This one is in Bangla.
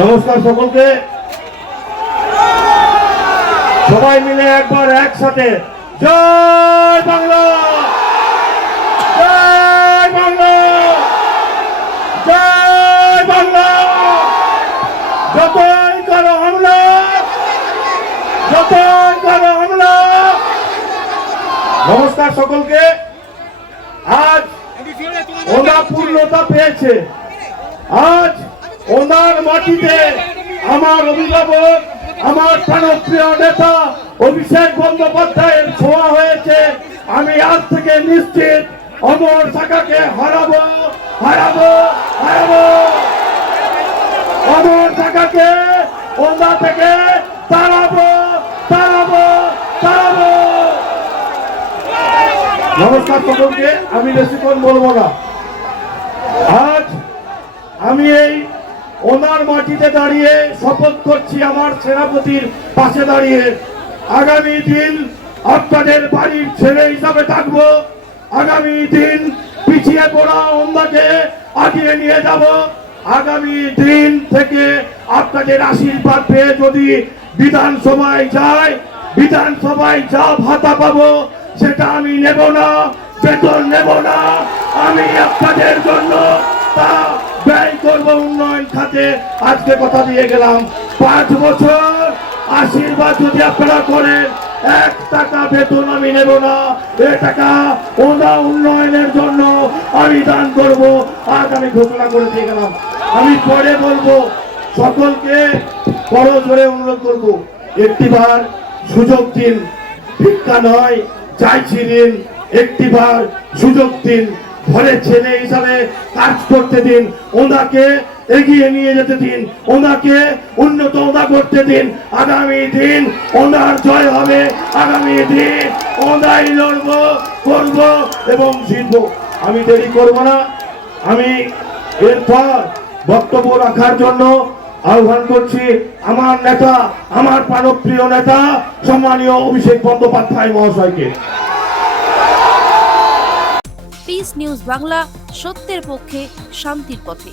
নমস্কার সকলকে। সবাই মিলে একবার একসাথে জয় বাংলা, জয় বাংলা, জয় বাংলা। যতই করো হামলা, যতই করো হামলা। নমস্কার সকলকে। আজ ওনা পূর্ণতা পেয়েছে। আজ ওনার মাটিতে আমার অভিভাবক, আমার প্রাণপ্রিয় নেতা অভিষেক বন্দ্যোপাধ্যায়ের ছোঁয়া হয়েছে। আমি আজ থেকে নিশ্চিত অমর সাকাকে হারাবো, হারাবো, হারাবো। অমর সাকাকে ওনা থেকে তাড়াবো, তাড়াবো, তাড়াবো। নমস্কার সকলকে। আমি বেশিক্ষণ বলবো না। আজ আমি এই ওনার মাটিতে দাঁড়িয়ে শপথ করছি, আমার সেনাপতির পাশে দাঁড়িয়ে, আগামী দিন আপনাদের বাড়ির ছেলে হিসাবে থাকবো। আগামী দিন পিছিয়ে পড়া ওনাকে আগিয়ে নিয়ে যাব। আগামী দিন থেকে আপনাদের আশীর্বাদ পেয়ে যদি বিধানসভায় যায়, বিধানসভায় যা ভাতা পাবো সেটা আমি নেব না, বেতন নেব না। আমি আপনাদের জন্য তা ব্যয় করবো উন্নয়ন খাতে। আজকে কথা দিয়ে গেলাম, 5 বছর আশীর্বাদ যদি আপনারা করেন, 1 টাকা বেতন আমি নেব না। এ টাকা ওনা উন্নয়নের জন্য আমি দান করব। আজ আমি ঘোষণা করে দিয়ে গেলাম। আমি পরে বলবো, সকলকে বড় জোরে অনুরোধ করব, একটিবার সুযোগ দিন। ভিক্ষা নয়, চাইছি দিন, একটিবার সুযোগ দিন। ঘরে ছেলে হিসাবে কাজ করতে দিন, ওনাকে এগিয়ে নিয়ে যেতে দিন, ওনাকে উন্নত করতে দিন। আগামী দিন ওনার জয় হবে। আগামী দিন ওনাই লড়বো, করবো এবং জিতবো। আমি দেরি করব না। আমি এরপর বক্তব্য রাখার জন্য আহ্বান করছি আমার নেতা, আমার প্রাণপ্রিয় নেতা সম্মানীয় অভিষেক বন্দ্যোপাধ্যায় মহাশয়কে। পিস নিউজ বাংলা, সত্যের পক্ষে, শান্তির পথে।